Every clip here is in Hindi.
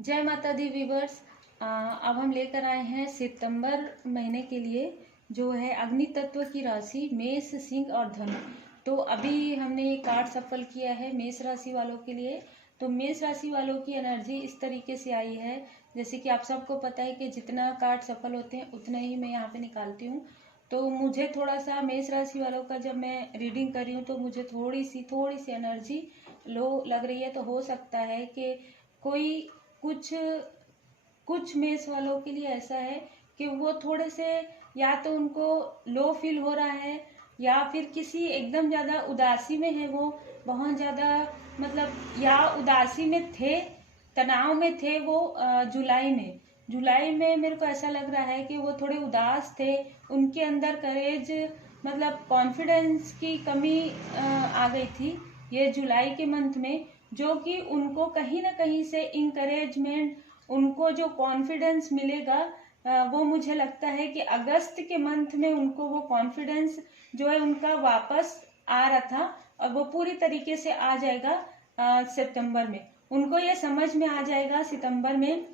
जय माता दी वीवर्स। अब हम लेकर आए हैं सितंबर महीने के लिए जो है अग्नि तत्व की राशि मेष, सिंह और धनु। तो अभी हमने ये कार्ड सफल किया है मेष राशि वालों के लिए। तो मेष राशि वालों की एनर्जी इस तरीके से आई है, जैसे कि आप सबको पता है कि जितना कार्ड सफल होते हैं उतना ही मैं यहाँ पे निकालती हूँ। तो मुझे थोड़ा सा मेष राशि वालों का जब मैं रीडिंग कर रही हूँ तो मुझे थोड़ी सी एनर्जी लो लग रही है। तो हो सकता है कि कोई कुछ कुछ मेष वालों के लिए ऐसा है कि वो थोड़े से या तो उनको लो फील हो रहा है या फिर किसी एकदम ज़्यादा उदासी में है, वो बहुत ज़्यादा मतलब या उदासी में थे, तनाव में थे वो। जुलाई में मेरे को ऐसा लग रहा है कि वो थोड़े उदास थे, उनके अंदर करेज मतलब कॉन्फिडेंस की कमी आ गई थी ये जुलाई के मंथ में, जो कि उनको कहीं ना कहीं से इंकरेजमेंट, उनको जो कॉन्फिडेंस मिलेगा वो मुझे लगता है कि अगस्त के मंथ में उनको वो कॉन्फिडेंस जो है उनका वापस आ रहा था और वो पूरी तरीके से आ जाएगा सितंबर में। उनको ये समझ में आ जाएगा सितंबर में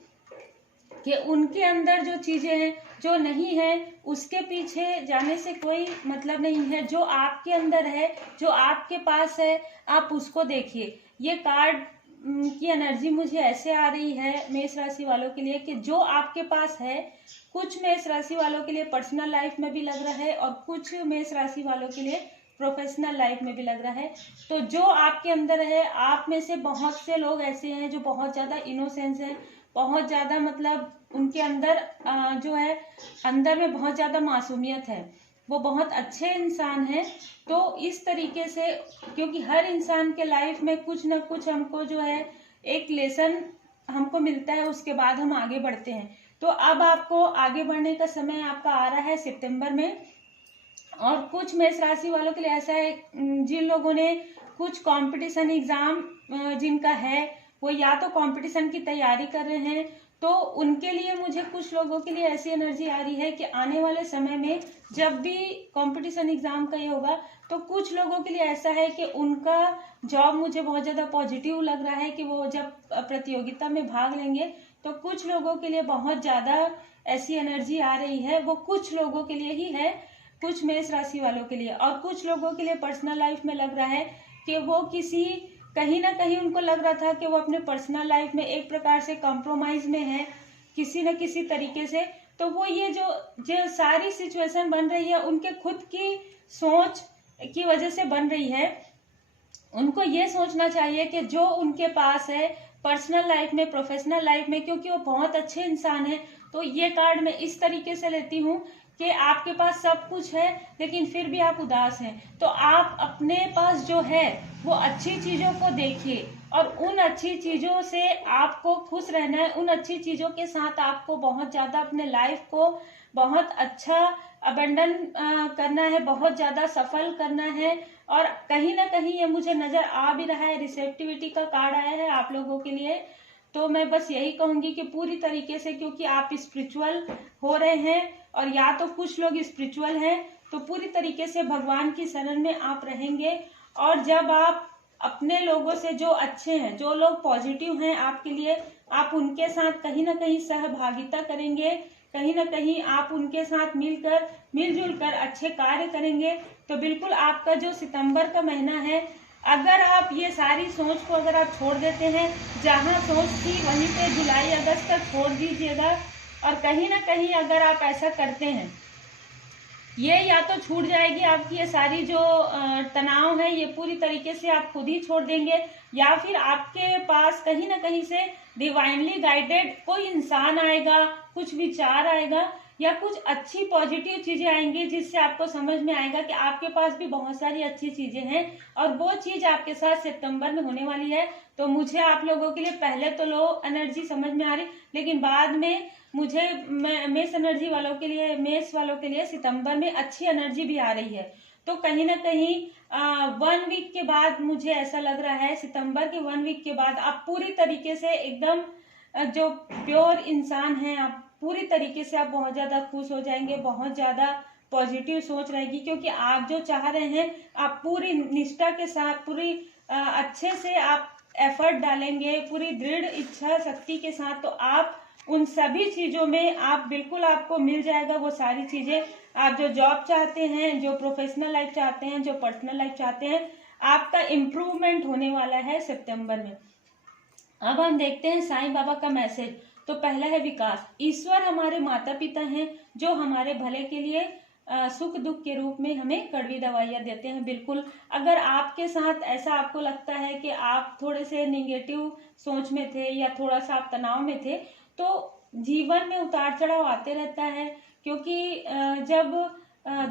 कि उनके अंदर जो चीजें हैं जो नहीं है उसके पीछे जाने से कोई मतलब नहीं है। जो आपके अंदर है, जो आपके पास है, आप उसको देखिए। ये कार्ड की एनर्जी मुझे ऐसे आ रही है मेष राशि वालों के लिए कि जो आपके पास है, कुछ मेष राशि वालों के लिए पर्सनल लाइफ में भी लग रहा है और कुछ मेष राशि वालों के लिए प्रोफेशनल लाइफ में भी लग रहा है। तो जो आपके अंदर है, आप में से बहुत से लोग ऐसे हैं जो बहुत ज्यादा इनोसेंस हैं, बहुत ज्यादा मतलब उनके अंदर जो है अंदर में बहुत ज्यादा मासूमियत है, वो बहुत अच्छे इंसान हैं। तो इस तरीके से क्योंकि हर इंसान के लाइफ में कुछ ना कुछ हमको जो है एक लेसन हमको मिलता है, उसके बाद हम आगे बढ़ते हैं। तो अब आपको आगे बढ़ने का समय आपका आ रहा है सितंबर में। और कुछ मेष राशि वालों के लिए ऐसा है जिन लोगों ने कुछ कंपटीशन एग्जाम जिनका है वो या तो कंपटीशन की तैयारी कर रहे हैं, तो उनके लिए मुझे कुछ लोगों के लिए ऐसी एनर्जी आ रही है कि आने वाले समय में जब भी कंपटीशन एग्जाम का ये होगा तो कुछ लोगों के लिए ऐसा है कि उनका जॉब मुझे बहुत ज्यादा पॉजिटिव लग रहा है कि वो जब प्रतियोगिता में भाग लेंगे तो कुछ लोगों के लिए बहुत ज्यादा ऐसी एनर्जी आ रही है। वो कुछ लोगों के लिए ही है, कुछ मेष राशि वालों के लिए। और कुछ लोगों के लिए पर्सनल लाइफ में लग रहा है कि वो किसी कहीं ना कहीं उनको लग रहा था कि वो अपने पर्सनल लाइफ में एक प्रकार से कॉम्प्रोमाइज में है किसी न किसी तरीके से। तो वो ये जो सारी सिचुएशन बन रही है उनके खुद की सोच की वजह से बन रही है। उनको ये सोचना चाहिए कि जो उनके पास है पर्सनल लाइफ में, प्रोफेशनल लाइफ में, क्योंकि वो बहुत अच्छे इंसान है। तो ये कार्ड मैं इस तरीके से लेती हूँ कि आपके पास सब कुछ है लेकिन फिर भी आप उदास हैं। तो आप अपने पास जो है वो अच्छी चीजों को देखिए और उन अच्छी चीजों से आपको खुश रहना है। उन अच्छी चीजों के साथ आपको बहुत ज्यादा अपने लाइफ को बहुत अच्छा अबंडन करना है, बहुत ज्यादा सफल करना है। और कहीं ना कहीं ये मुझे नजर आ भी रहा है, रिसेप्टिविटी का कार्ड आया है आप लोगों के लिए। तो मैं बस यही कहूंगी कि पूरी तरीके से, क्योंकि आप स्पिरिचुअल हो रहे हैं और या तो कुछ लोग स्पिरिचुअल हैं, तो पूरी तरीके से भगवान की शरण में आप रहेंगे। और जब आप अपने लोगों से जो अच्छे हैं, जो लोग पॉजिटिव हैं आपके लिए, आप उनके साथ कहीं ना कहीं सहभागिता करेंगे, कहीं ना कहीं आप उनके साथ मिलजुल कर अच्छे कार्य करेंगे। तो बिल्कुल आपका जो सितंबर का महीना है, अगर आप ये सारी सोच को अगर आप छोड़ देते हैं, जहां सोच थी वहीं पे जुलाई अगस्त तक छोड़ दीजिएगा। और कहीं ना कहीं अगर आप ऐसा करते हैं, ये या तो छूट जाएगी आपकी ये सारी जो तनाव है, ये पूरी तरीके से आप खुद ही छोड़ देंगे, या फिर आपके पास कहीं ना कहीं से डिवाइनली गाइडेड कोई इंसान आएगा, कुछ विचार आएगा या कुछ अच्छी पॉजिटिव चीजें आएंगी जिससे आपको समझ में आएगा कि आपके पास भी बहुत सारी अच्छी चीजें हैं और वो चीज आपके साथ सितंबर में होने वाली है। तो मुझे आप लोगों के लिए पहले तो लो एनर्जी समझ में आ रही, लेकिन बाद में मुझे मेष एनर्जी वालों के लिए, मेष वालों के लिए सितंबर में अच्छी एनर्जी भी आ रही है। तो कहीं ना कहीं 1 वीक के बाद मुझे ऐसा लग रहा है, सितंबर के 1 वीक के बाद आप पूरी तरीके से एकदम जो प्योर इंसान हैं, आप पूरी तरीके से आप बहुत ज्यादा खुश हो जाएंगे, बहुत ज्यादा पॉजिटिव सोच रहेगी, क्योंकि आप जो चाह रहे हैं आप पूरी निष्ठा के साथ, पूरी अच्छे से आप एफर्ट डालेंगे पूरी दृढ़ इच्छा शक्ति के साथ, तो आप उन सभी चीजों में आप बिल्कुल, आपको मिल जाएगा वो सारी चीजें। आप जो जॉब चाहते हैं, जो प्रोफेशनल लाइफ चाहते हैं, जो पर्सनल लाइफ चाहते हैं, आपका इम्प्रूवमेंट होने वाला है सितंबर में। अब हम देखते हैं साईं बाबा का मैसेज। तो पहला है विकास। ईश्वर हमारे माता पिता हैं जो हमारे भले के लिए सुख दुख के रूप में हमें कड़वी दवाइयाँ देते हैं। बिल्कुल, अगर आपके साथ ऐसा आपको लगता है कि आप थोड़े से निगेटिव सोच में थे या थोड़ा सा आप तनाव में थे, तो जीवन में उतार चढ़ाव आते रहता है, क्योंकि जब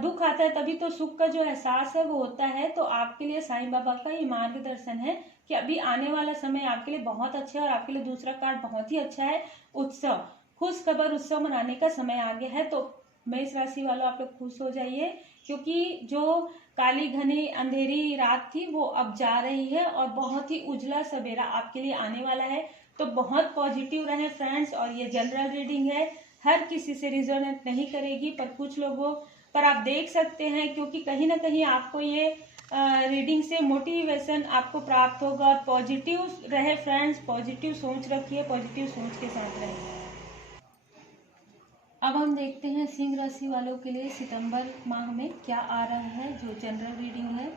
दुख आता है तभी तो सुख का जो एहसास है वो होता है। तो आपके लिए साईं बाबा का ये मार्गदर्शन है कि अभी आने वाला समय आपके लिए बहुत अच्छा है। और आपके लिए दूसरा कार्ड बहुत ही अच्छा है, उत्सव, खुश खबर उत्सव मनाने का समय आ गया है। तो मेष राशि वालों, आप लोग खुश हो जाइए, क्योंकि जो काली घनी अंधेरी रात थी वो अब जा रही है और बहुत ही उजला सवेरा आपके लिए आने वाला है। तो बहुत पॉजिटिव रहें फ्रेंड्स। और ये जनरल रीडिंग है, हर किसी से रिजोनेट नहीं करेगी, पर कुछ लोगों पर आप देख सकते हैं, क्योंकि कहीं ना कहीं आपको ये रीडिंग से मोटिवेशन आपको प्राप्त होगा। और पॉजिटिव रहे फ्रेंड्स, पॉजिटिव सोच रखिए, पॉजिटिव सोच के साथ रहें। अब हम देखते हैं सिंह राशि वालों के लिए सितंबर माह में क्या आ रहा है, जो जनरल रीडिंग है।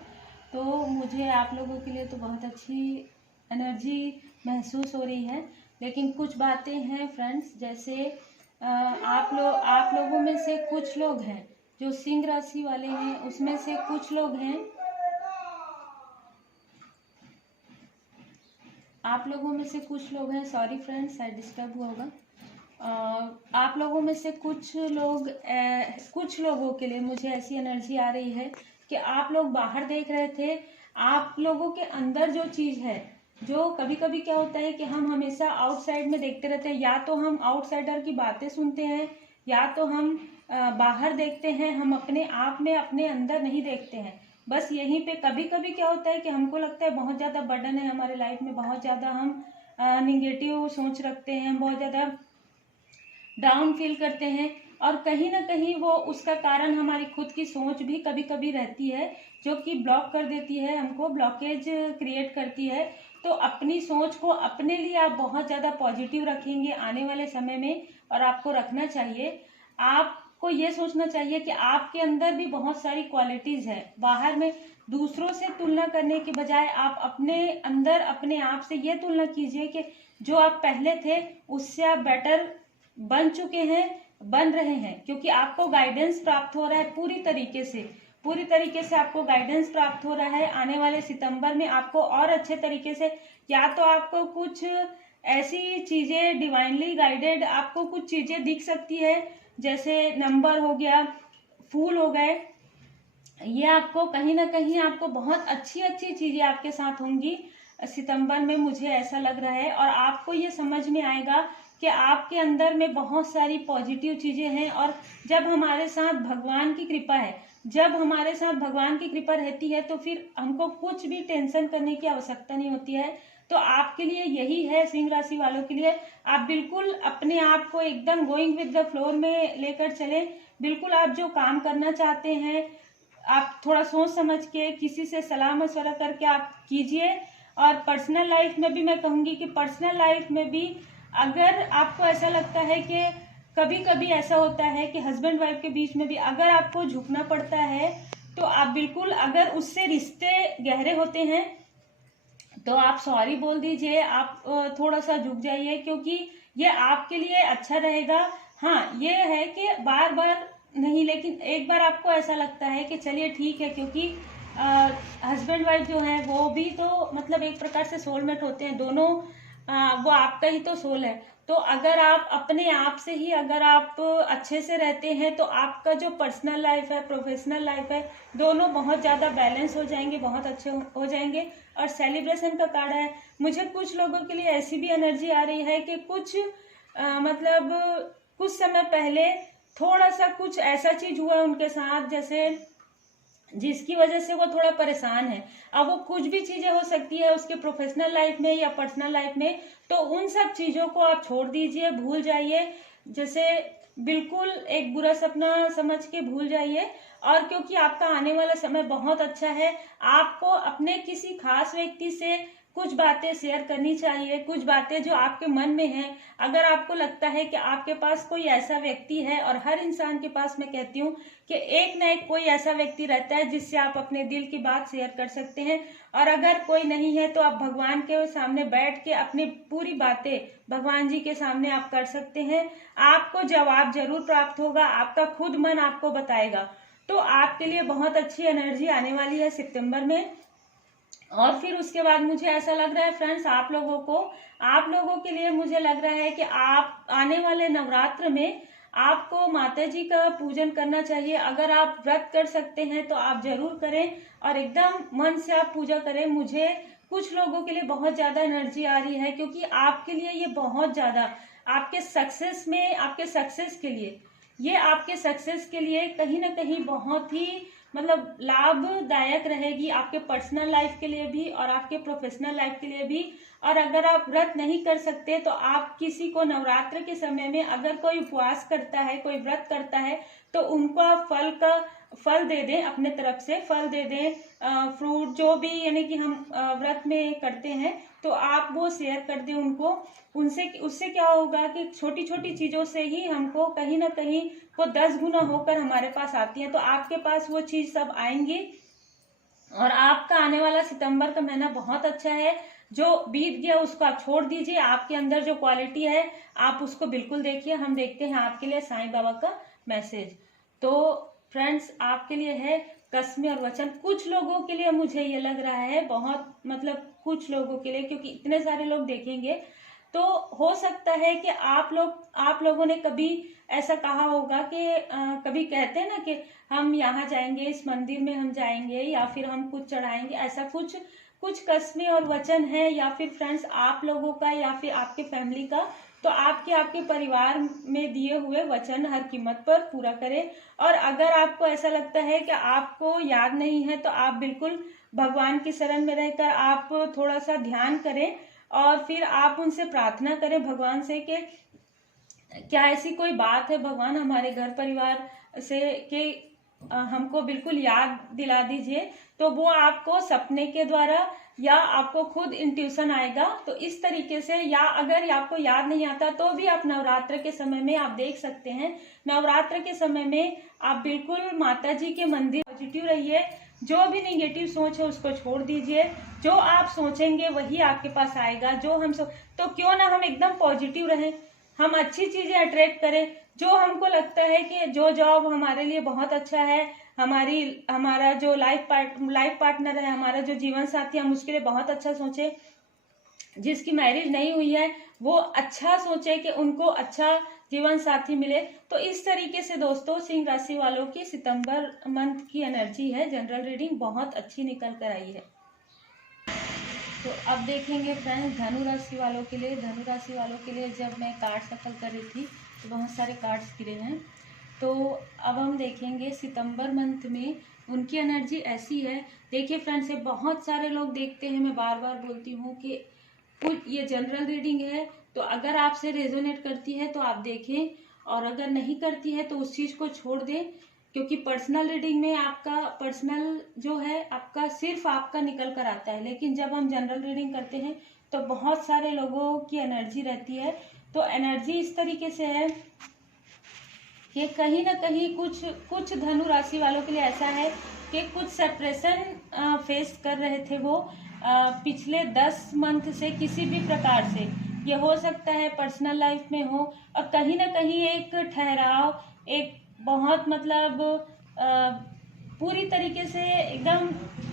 तो मुझे आप लोगों के लिए तो बहुत अच्छी एनर्जी महसूस हो रही है, लेकिन कुछ बातें हैं फ्रेंड्स, जैसे आप लोगों में से कुछ लोग हैं जो सिंह राशि वाले हैं, उसमें से कुछ लोग हैं, आप लोगों में से कुछ लोग हैं, सॉरी फ्रेंड्स शायद डिस्टर्ब हुआ होगा। आप लोगों में से कुछ लोगों के लिए मुझे ऐसी एनर्जी आ रही है कि आप लोग बाहर देख रहे थे, आप लोगों के अंदर जो चीज है, जो कभी कभी क्या होता है कि हम हमेशा आउटसाइड में देखते रहते हैं, या तो हम आउटसाइडर की बातें सुनते हैं, या तो हम बाहर देखते हैं, हम अपने आप में अपने अंदर नहीं देखते हैं। बस यहीं पे कभी कभी क्या होता है कि हमको लगता है बहुत ज्यादा बर्डन है हमारे लाइफ में, बहुत ज्यादा हम निगेटिव सोच रखते हैं, बहुत ज्यादा डाउन फील करते हैं, और कहीं ना कहीं वो उसका कारण हमारी खुद की सोच भी कभी कभी रहती है, जो कि ब्लॉक कर देती है, हमको ब्लॉकेज क्रिएट करती है। तो अपनी सोच को अपने लिए आप बहुत ज़्यादा पॉजिटिव रखेंगे आने वाले समय में, और आपको रखना चाहिए। आपको ये सोचना चाहिए कि आपके अंदर भी बहुत सारी क्वालिटीज है। बाहर में दूसरों से तुलना करने के बजाय आप अपने अंदर अपने आप से ये तुलना कीजिए कि जो आप पहले थे उससे आप बेटर बन चुके हैं, बन रहे हैं, क्योंकि आपको गाइडेंस प्राप्त हो रहा है पूरी तरीके से आपको गाइडेंस प्राप्त हो रहा है। आने वाले सितंबर में आपको और अच्छे तरीके से, या तो आपको कुछ ऐसी चीजें डिवाइनली गाइडेड आपको कुछ चीजें दिख सकती है, जैसे नंबर हो गया, फूल हो गए, ये आपको कहीं ना कहीं आपको बहुत अच्छी अच्छी चीजें आपके साथ होंगी सितंबर में, मुझे ऐसा लग रहा है। और आपको ये समझ में आएगा कि आपके अंदर में बहुत सारी पॉजिटिव चीजें हैं। और जब हमारे साथ भगवान की कृपा है, जब हमारे साथ भगवान की कृपा रहती है, तो फिर हमको कुछ भी टेंशन करने की आवश्यकता नहीं होती है। तो आपके लिए यही है, सिंह राशि वालों के लिए, आप बिल्कुल अपने आप को एकदम गोइंग विद द फ्लोर में लेकर चलें। बिल्कुल आप जो काम करना चाहते हैं, आप थोड़ा सोच समझ के किसी से सलाह मशवरा करके आप कीजिए। और पर्सनल लाइफ में भी मैं कहूँगी कि पर्सनल लाइफ में भी अगर आपको ऐसा लगता है कि कभी कभी ऐसा होता है कि हस्बैंड वाइफ के बीच में भी अगर आपको झुकना पड़ता है, तो आप बिल्कुल, अगर उससे रिश्ते गहरे होते हैं तो आप सॉरी बोल दीजिए, आप थोड़ा सा झुक जाइए, क्योंकि ये आपके लिए अच्छा रहेगा। हाँ, ये है कि बार बार नहीं, लेकिन एक बार आपको ऐसा लगता है कि चलिए ठीक है, क्योंकि हस्बैंड वाइफ जो है वो भी तो मतलब एक प्रकार से सोलमेट होते हैं दोनों, वो आपका ही तो सोल है। तो अगर आप अपने आप से ही अगर आप अच्छे से रहते हैं, तो आपका जो पर्सनल लाइफ है, प्रोफेशनल लाइफ है, दोनों बहुत ज़्यादा बैलेंस हो जाएंगे, बहुत अच्छे हो जाएंगे। और सेलिब्रेशन का कार्ड है, मुझे कुछ लोगों के लिए ऐसी भी एनर्जी आ रही है कि कुछ मतलब कुछ समय पहले थोड़ा सा कुछ ऐसा चीज हुआ उनके साथ, जैसे जिसकी वजह से वो थोड़ा परेशान है। अब वो कुछ भी चीजें हो सकती है उसके प्रोफेशनल लाइफ में या पर्सनल लाइफ में, तो उन सब चीजों को आप छोड़ दीजिए, भूल जाइए। जैसे बिल्कुल एक बुरा सपना समझ के भूल जाइए। और क्योंकि आपका आने वाला समय बहुत अच्छा है, आपको अपने किसी खास व्यक्ति से कुछ बातें शेयर करनी चाहिए, कुछ बातें जो आपके मन में हैं। अगर आपको लगता है कि आपके पास कोई ऐसा व्यक्ति है, और हर इंसान के पास मैं कहती हूँ कि एक न एक कोई ऐसा व्यक्ति रहता है जिससे आप अपने दिल की बात शेयर कर सकते हैं, और अगर कोई नहीं है तो आप भगवान के सामने बैठ के अपनी पूरी बातें भगवान जी के सामने आप कर सकते हैं। आपको जवाब जरूर प्राप्त होगा, आपका खुद मन आपको बताएगा। तो आपके लिए बहुत अच्छी एनर्जी आने वाली है सितंबर में। और फिर उसके बाद मुझे ऐसा लग रहा है फ्रेंड्स, आप लोगों के लिए मुझे लग रहा है कि आप आने वाले नवरात्र में आपको माता जी का पूजन करना चाहिए। अगर आप व्रत कर सकते हैं तो आप जरूर करें, और एकदम मन से आप पूजा करें। मुझे कुछ लोगों के लिए बहुत ज्यादा एनर्जी आ रही है, क्योंकि आपके लिए ये बहुत ज्यादा आपके सक्सेस के लिए, ये आपके सक्सेस के लिए कहीं ना कहीं बहुत ही मतलब लाभदायक रहेगी, आपके पर्सनल लाइफ के लिए भी और आपके प्रोफेशनल लाइफ के लिए भी। और अगर आप व्रत नहीं कर सकते तो आप किसी को नवरात्र के समय में अगर कोई उपवास करता है, कोई व्रत करता है, तो उनको आप फल दे दें, अपने तरफ से फल दे दें, फ्रूट जो भी यानी कि हम व्रत में करते हैं, तो आप वो शेयर कर दें उनको। उससे क्या होगा कि छोटी छोटी चीजों से ही हमको कहीं ना कहीं वो 10 गुना होकर हमारे पास आती है, तो आपके पास वो चीज सब आएंगी। और आपका आने वाला सितंबर का महीना बहुत अच्छा है। जो बीत गया उसको आप छोड़ दीजिए, आपके अंदर जो क्वालिटी है आप उसको बिल्कुल देखिए। हम देखते हैं आपके लिए साईं बाबा का मैसेज। तो फ्रेंड्स, आपके लिए है कस्में और वचन। कुछ लोगों के लिए मुझे ये लग रहा है, बहुत मतलब कुछ लोगों के लिए, क्योंकि इतने सारे लोग देखेंगे, तो हो सकता है कि आप लोगों ने कभी ऐसा कहा होगा कि कभी कहते हैं ना कि हम यहाँ जाएंगे, इस मंदिर में हम जाएंगे, या फिर हम कुछ चढ़ाएंगे, ऐसा कुछ कस्में और वचन है, या फिर फ्रेंड्स आप लोगों का या फिर आपके फैमिली का। तो आपके परिवार में दिए हुए वचन हर कीमत पर पूरा करें। और अगर आपको ऐसा लगता है कि आपको याद नहीं है, तो आप बिल्कुल भगवान की शरण में रहकर आप थोड़ा सा ध्यान करें, और फिर आप उनसे प्रार्थना करें भगवान से कि क्या ऐसी कोई बात है भगवान हमारे घर परिवार से कि हमको बिल्कुल याद दिला दीजिए। तो वो आपको सपने के द्वारा या आपको खुद इंट्यूशन आएगा। तो इस तरीके से, या अगर आपको याद नहीं आता तो भी आप नवरात्र के समय में आप देख सकते हैं। नवरात्र के समय में आप बिल्कुल माता जी के मंदिर पॉजिटिव रहिए। जो भी निगेटिव सोच है उसको छोड़ दीजिए। जो आप सोचेंगे वही आपके पास आएगा। तो क्यों ना हम एकदम पॉजिटिव रहें, हम अच्छी चीजें अट्रैक्ट करें। जो हमको लगता है कि जो जॉब हमारे लिए बहुत अच्छा है, हमारा जो लाइफ पार्टनर है, हमारा जो जीवन साथी, हम उसके लिए बहुत अच्छा सोचे। जिसकी मैरिज नहीं हुई है वो अच्छा सोचे कि उनको अच्छा जीवन साथी मिले। तो इस तरीके से दोस्तों, सिंह राशि वालों की सितंबर मंथ की एनर्जी है, जनरल रीडिंग बहुत अच्छी निकल कर आई है। तो अब देखेंगे फ्रेंड्स धनु राशि वालों के लिए। धनु राशि वालों के लिए जब मैं कार्ड सफल कर रही थी तो बहुत सारे कार्ड्स गिरे हैं। तो अब हम देखेंगे सितंबर मंथ में उनकी एनर्जी ऐसी है। देखिए फ्रेंड्स, ये बहुत सारे लोग देखते हैं, मैं बार बार बोलती हूँ कि कुछ ये जनरल रीडिंग है, तो अगर आपसे रेजोनेट करती है तो आप देखें, और अगर नहीं करती है तो उस चीज़ को छोड़ दें। क्योंकि पर्सनल रीडिंग में आपका पर्सनल जो है आपका सिर्फ आपका निकल कर आता है, लेकिन जब हम जनरल रीडिंग करते हैं तो बहुत सारे लोगों की एनर्जी रहती है। तो एनर्जी इस तरीके से है कि कहीं ना कहीं कुछ धनु राशि वालों के लिए ऐसा है कि कुछ सेपरेशन फेस कर रहे थे वो पिछले 10 मंथ से किसी भी प्रकार से। ये हो सकता है पर्सनल लाइफ में हो, और कहीं ना कहीं एक ठहराव, एक बहुत मतलब पूरी तरीके से एकदम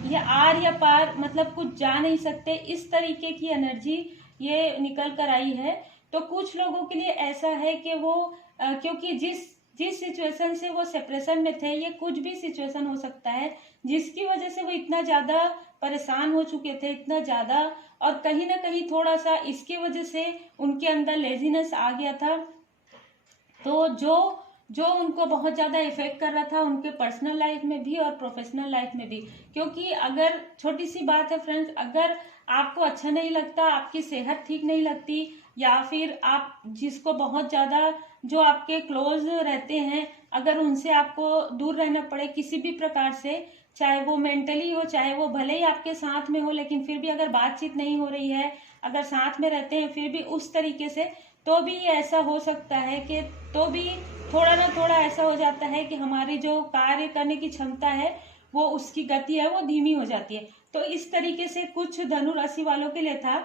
ये आर या पार, मतलब कुछ जा नहीं सकते, इस तरीके की एनर्जी ये निकल कर आई है। तो कुछ लोगों के लिए ऐसा है कि वो क्योंकि जिस सिचुएशन से वो सेपरेशन में थे, ये कुछ भी सिचुएशन हो सकता है जिसकी वजह से वो इतना ज्यादा परेशान हो चुके थे, इतना ज्यादा, और कहीं ना कहीं थोड़ा सा इसकी वजह से उनके अंदर लेजीनेस आ गया था। तो जो उनको बहुत ज्यादा इफेक्ट कर रहा था उनके पर्सनल लाइफ में भी और प्रोफेशनल लाइफ में भी। क्योंकि अगर छोटी सी बात है फ्रेंड्स, अगर आपको अच्छा नहीं लगता, आपकी सेहत ठीक नहीं लगती, या फिर आप जिसको बहुत ज्यादा जो आपके क्लोज रहते हैं, अगर उनसे आपको दूर रहना पड़े किसी भी प्रकार से, चाहे वो मेंटली हो, चाहे वो भले ही आपके साथ में हो, लेकिन फिर भी अगर बातचीत नहीं हो रही है, अगर साथ में रहते हैं फिर भी उस तरीके से, तो भी ऐसा हो सकता है कि तो भी थोड़ा ना थोड़ा ऐसा हो जाता है कि हमारी जो कार्य करने की क्षमता है, वो उसकी गति है वो धीमी हो जाती है। तो इस तरीके से कुछ धनु राशि वालों के लिए था,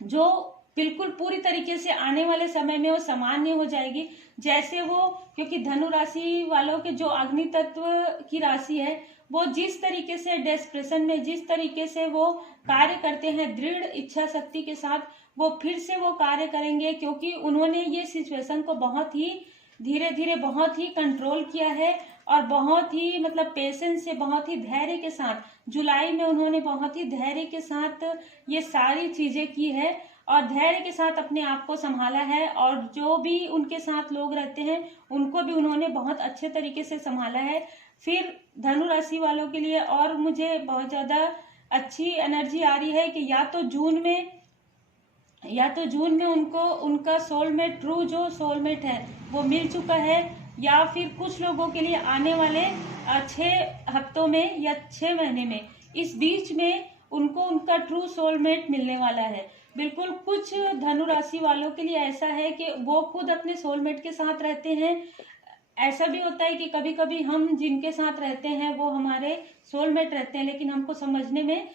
जो बिल्कुल पूरी तरीके से आने वाले समय में वो सामान्य हो जाएगी। जैसे वो, क्योंकि धनु राशि वालों के जो अग्नि तत्व की राशि है, वो जिस तरीके से डेस्परेशन में, जिस तरीके से वो कार्य करते हैं दृढ़ इच्छा शक्ति के साथ, वो फिर से वो कार्य करेंगे, क्योंकि उन्होंने ये सिचुएशन को बहुत ही धीरे धीरे, बहुत ही कंट्रोल किया है और बहुत ही मतलब पेशेंस से, बहुत ही धैर्य के साथ जुलाई में उन्होंने बहुत ही धैर्य के साथ ये सारी चीजें की है और धैर्य के साथ अपने आप को संभाला है। और जो भी उनके साथ लोग रहते हैं उनको भी उन्होंने बहुत अच्छे तरीके से संभाला है। फिर धनु राशि वालों के लिए और मुझे बहुत ज्यादा अच्छी एनर्जी आ रही है कि या तो जून में उनको उनका सोलमेट, ट्रू जो सोलमेट है वो मिल चुका है, या फिर कुछ लोगों के लिए आने वाले 6 हफ्तों में या 6 महीने में, इस बीच में उनको उनका ट्रू सोलमेट मिलने वाला है। बिल्कुल कुछ धनु राशि वालों के लिए ऐसा है कि वो खुद अपने सोलमेट के साथ रहते हैं। ऐसा भी होता है कि कभी कभी हम जिनके साथ रहते हैं वो हमारे सोलमेट रहते हैं, लेकिन हमको समझने में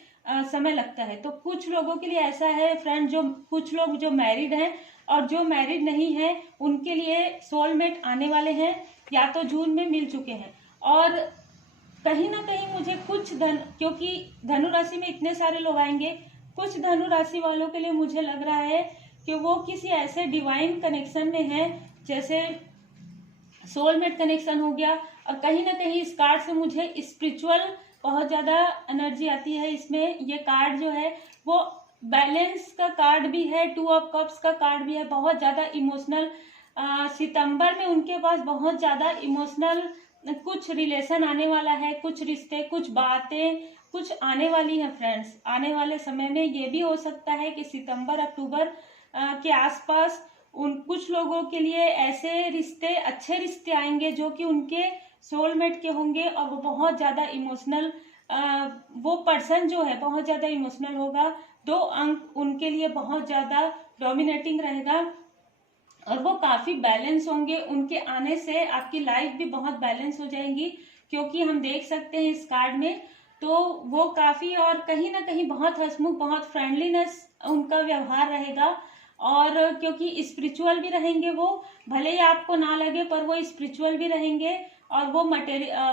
समय लगता है। तो कुछ लोगों के लिए ऐसा है फ्रेंड, जो कुछ लोग जो मैरिड हैं और जो मैरिड नहीं है उनके लिए सोलमेट आने वाले हैं, या तो जून में मिल चुके हैं। और कहीं ना कहीं मुझे क्योंकि धनु राशि में इतने सारे लोग आएंगे, कुछ धनु राशि वालों के लिए मुझे लग रहा है कि वो किसी ऐसे डिवाइन कनेक्शन में है, जैसे सोलमेट कनेक्शन हो गया। और कहीं ना कहीं इस कार्ड से मुझे स्पिरिचुअल बहुत ज्यादा एनर्जी आती है। इसमें ये कार्ड जो है वो बैलेंस का कार्ड भी है, 2 ऑफ कप्स का कार्ड भी है, बहुत ज्यादा इमोशनल। सितंबर में उनके पास बहुत ज्यादा इमोशनल कुछ रिलेशन आने वाला है, कुछ रिश्ते, कुछ बातें कुछ आने वाली है फ्रेंड्स। आने वाले समय में ये भी हो सकता है कि सितंबर अक्टूबर के आसपास उन कुछ लोगों के लिए ऐसे रिश्ते, अच्छे रिश्ते आएंगे जो कि उनके सोलमेट के होंगे और वो बहुत ज्यादा इमोशनल, वो पर्सन जो है बहुत ज्यादा इमोशनल होगा। 2 अंक उनके लिए बहुत ज्यादा डोमिनेटिंग रहेगा और वो काफी बैलेंस होंगे। उनके आने से आपकी लाइफ भी बहुत बैलेंस हो जाएगी, क्योंकि हम देख सकते हैं इस कार्ड में तो वो काफी, और कहीं ना कहीं बहुत हंसमुख, बहुत फ्रेंडलीनेस उनका व्यवहार रहेगा। और क्योंकि स्पिरिचुअल भी रहेंगे वो, भले ही आपको ना लगे पर वो स्पिरिचुअल भी रहेंगे और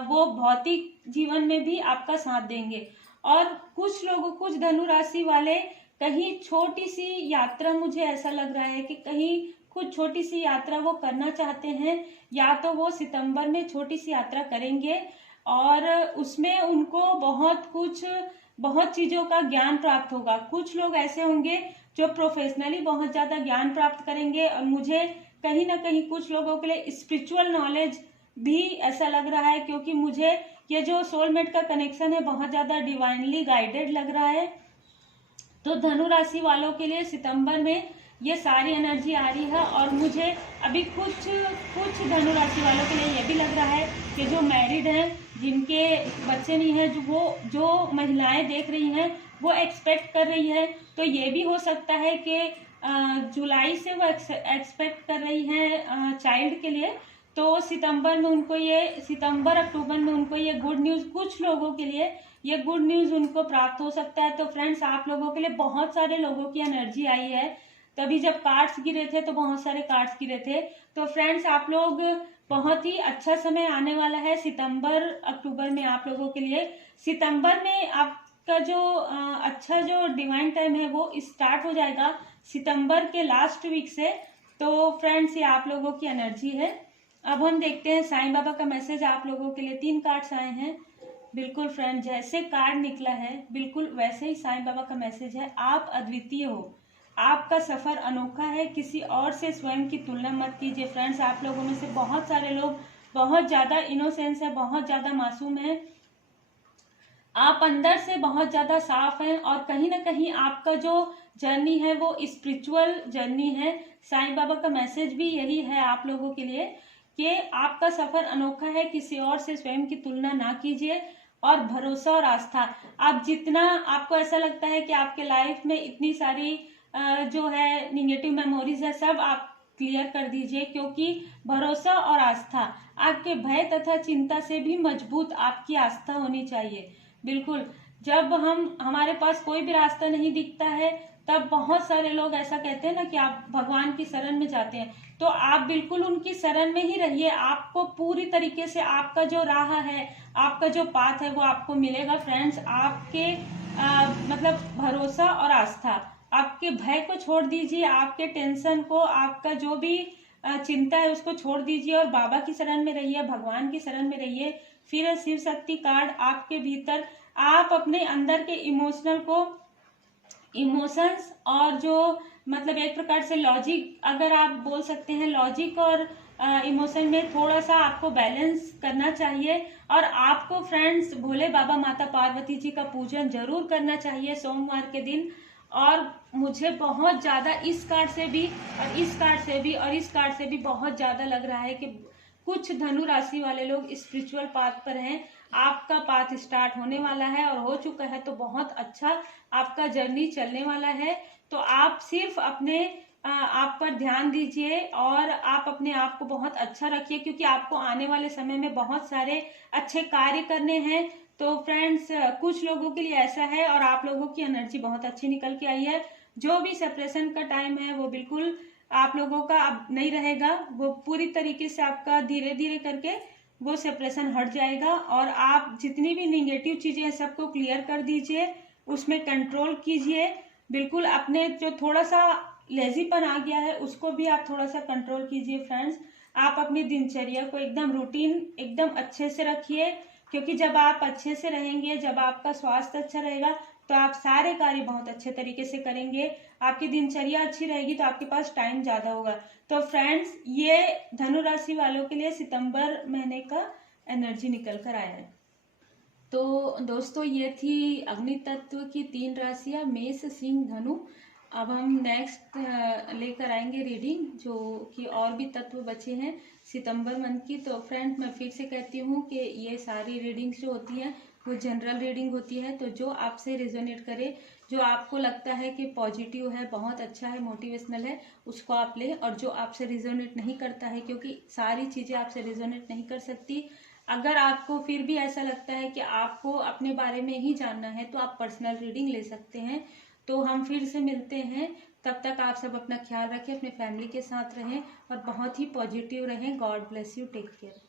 वो भौतिक जीवन में भी आपका साथ देंगे। और कुछ लोग, कुछ धनु राशि वाले कहीं छोटी सी यात्रा, मुझे ऐसा लग रहा है कि कहीं कुछ छोटी सी यात्रा वो करना चाहते हैं, या तो वो सितंबर में छोटी सी यात्रा करेंगे और उसमें उनको बहुत चीजों का ज्ञान प्राप्त होगा। कुछ लोग ऐसे होंगे जो प्रोफेशनली बहुत ज्यादा ज्ञान प्राप्त करेंगे, और मुझे कहीं ना कहीं कुछ लोगों के लिए स्पिरिचुअल नॉलेज भी ऐसा लग रहा है, क्योंकि मुझे ये जो सोलमेट का कनेक्शन है बहुत ज्यादा डिवाइनली गाइडेड लग रहा है। तो धनु राशि वालों के लिए सितंबर में ये सारी एनर्जी आ रही है। और मुझे अभी कुछ धनु राशि वालों के लिए ये भी लग रहा है कि जो मैरिड हैं, जिनके बच्चे नहीं है, जो महिलाएं देख रही हैं वो एक्सपेक्ट कर रही है, तो ये भी हो सकता है कि जुलाई से वो एक्सपेक्ट कर रही हैं चाइल्ड के लिए। तो सितंबर अक्टूबर में उनको ये गुड न्यूज, कुछ लोगों के लिए ये गुड न्यूज उनको प्राप्त हो सकता है। तो फ्रेंड्स, आप लोगों के लिए बहुत सारे लोगों की एनर्जी आई है। तभी जब कार्ड्स गिरे थे तो बहुत सारे कार्ड्स गिरे थे। तो फ्रेंड्स, आप लोग, बहुत ही अच्छा समय आने वाला है सितंबर अक्टूबर में आप लोगों के लिए। सितंबर में आपका जो अच्छा जो डिवाइन टाइम है वो स्टार्ट हो जाएगा सितंबर के लास्ट वीक से। तो फ्रेंड्स, ये आप लोगों की एनर्जी है। अब हम देखते हैं साईं बाबा का मैसेज आप लोगों के लिए। 3 कार्ड्स आए हैं। बिल्कुल फ्रेंड, जैसे कार्ड निकला है बिल्कुल वैसे ही साईं बाबा का मैसेज है। आप अद्वितीय हो, आपका सफर अनोखा है, किसी और से स्वयं की तुलना मत कीजिए। फ्रेंड्स, आप लोगों में से बहुत सारे लोग बहुत ज्यादा इनोसेंस है, बहुत ज्यादा मासूम है, आप अंदर से बहुत ज्यादा साफ हैं और कहीं ना कहीं आपका जो जर्नी है वो स्पिरिचुअल जर्नी है। साईं बाबा का मैसेज भी यही है आप लोगों के लिए कि आपका सफर अनोखा है, किसी और से स्वयं की तुलना ना कीजिए। और भरोसा और आस्था। आप जितना आपको ऐसा लगता है कि आपके लाइफ में इतनी सारी जो है निगेटिव मेमोरीज है, सब आप क्लियर कर दीजिए, क्योंकि भरोसा और आस्था, आपके भय तथा चिंता से भी मजबूत आपकी आस्था होनी चाहिए। बिल्कुल, जब हमारे पास कोई भी रास्ता नहीं दिखता है, तब बहुत सारे लोग ऐसा कहते हैं ना कि आप भगवान की शरण में जाते हैं, तो आप बिल्कुल उनकी शरण में ही रहिए। आपको पूरी तरीके से आपका जो राह है, आपका जो पाथ है, वो आपको मिलेगा फ्रेंड्स। आपके मतलब भरोसा और आस्था, आपके भय को छोड़ दीजिए, आपके टेंशन को, आपका जो भी चिंता है उसको छोड़ दीजिए और बाबा की शरण में रहिए, भगवान की शरण में रहिए। फिर शिव शक्ति कार्ड आपके भीतर, आप अपने अंदर के इमोशंस और जो मतलब एक प्रकार से लॉजिक, अगर आप बोल सकते हैं, लॉजिक और इमोशन में थोड़ा सा आपको बैलेंस करना चाहिए। और आपको फ्रेंड्स भोले बाबा माता पार्वती जी का पूजन जरूर करना चाहिए सोमवार के दिन। और मुझे बहुत ज्यादा इस कार्ड से भी और इस कार्ड से भी और इस कार्ड से भी बहुत ज्यादा लग रहा है कि कुछ धनु राशि वाले लोग स्पिरिचुअल पाथ पर हैं। आपका पाथ स्टार्ट होने वाला है और हो चुका है, तो बहुत अच्छा आपका जर्नी चलने वाला है। तो आप सिर्फ अपने आप पर ध्यान दीजिए और आप अपने आप को बहुत अच्छा रखिए, क्योंकि आपको आने वाले समय में बहुत सारे अच्छे कार्य करने हैं। तो फ्रेंड्स, कुछ लोगों के लिए ऐसा है और आप लोगों की एनर्जी बहुत अच्छी निकल के आई है। जो भी सेपरेशन का टाइम है वो बिल्कुल आप लोगों का अब नहीं रहेगा, वो पूरी तरीके से आपका धीरे धीरे करके वो सेपरेशन हट जाएगा। और आप जितनी भी निगेटिव चीजें हैं सबको क्लियर कर दीजिए, उसमें कंट्रोल कीजिए। बिल्कुल अपने जो थोड़ा सा लेजीपन आ गया है उसको भी आप थोड़ा सा कंट्रोल कीजिए फ्रेंड्स। आप अपनी दिनचर्या को एकदम रूटीन एकदम अच्छे से रखिए, क्योंकि जब आप अच्छे से रहेंगे, जब आपका स्वास्थ्य अच्छा रहेगा, तो आप सारे कार्य बहुत अच्छे तरीके से करेंगे। आपकी दिनचर्या अच्छी रहेगी तो आपके पास टाइम ज्यादा होगा। तो फ्रेंड्स, ये धनु राशि वालों के लिए सितंबर महीने का एनर्जी निकल कर आया है। तो दोस्तों, ये थी अग्नि तत्व की 3 राशियां, मेष, सिंह, धनु। अब हम नेक्स्ट लेकर आएंगे रीडिंग, जो कि और भी तत्व बचे हैं सितंबर मंथ की। तो फ्रेंड्स, मैं फिर से कहती हूँ कि ये सारी रीडिंग्स जो होती हैं वो जनरल रीडिंग होती है। तो जो आपसे रेजोनेट करे, जो आपको लगता है कि पॉजिटिव है, बहुत अच्छा है, मोटिवेशनल है, उसको आप लें। और जो आपसे रेजोनेट नहीं करता है, क्योंकि सारी चीजें आपसे रेजोनेट नहीं कर सकती, अगर आपको फिर भी ऐसा लगता है कि आपको अपने बारे में ही जानना है, तो आप पर्सनल रीडिंग ले सकते हैं। तो हम फिर से मिलते हैं, तब तक आप सब अपना ख्याल रखें, अपने फैमिली के साथ रहें और बहुत ही पॉजिटिव रहें। God bless you, take care.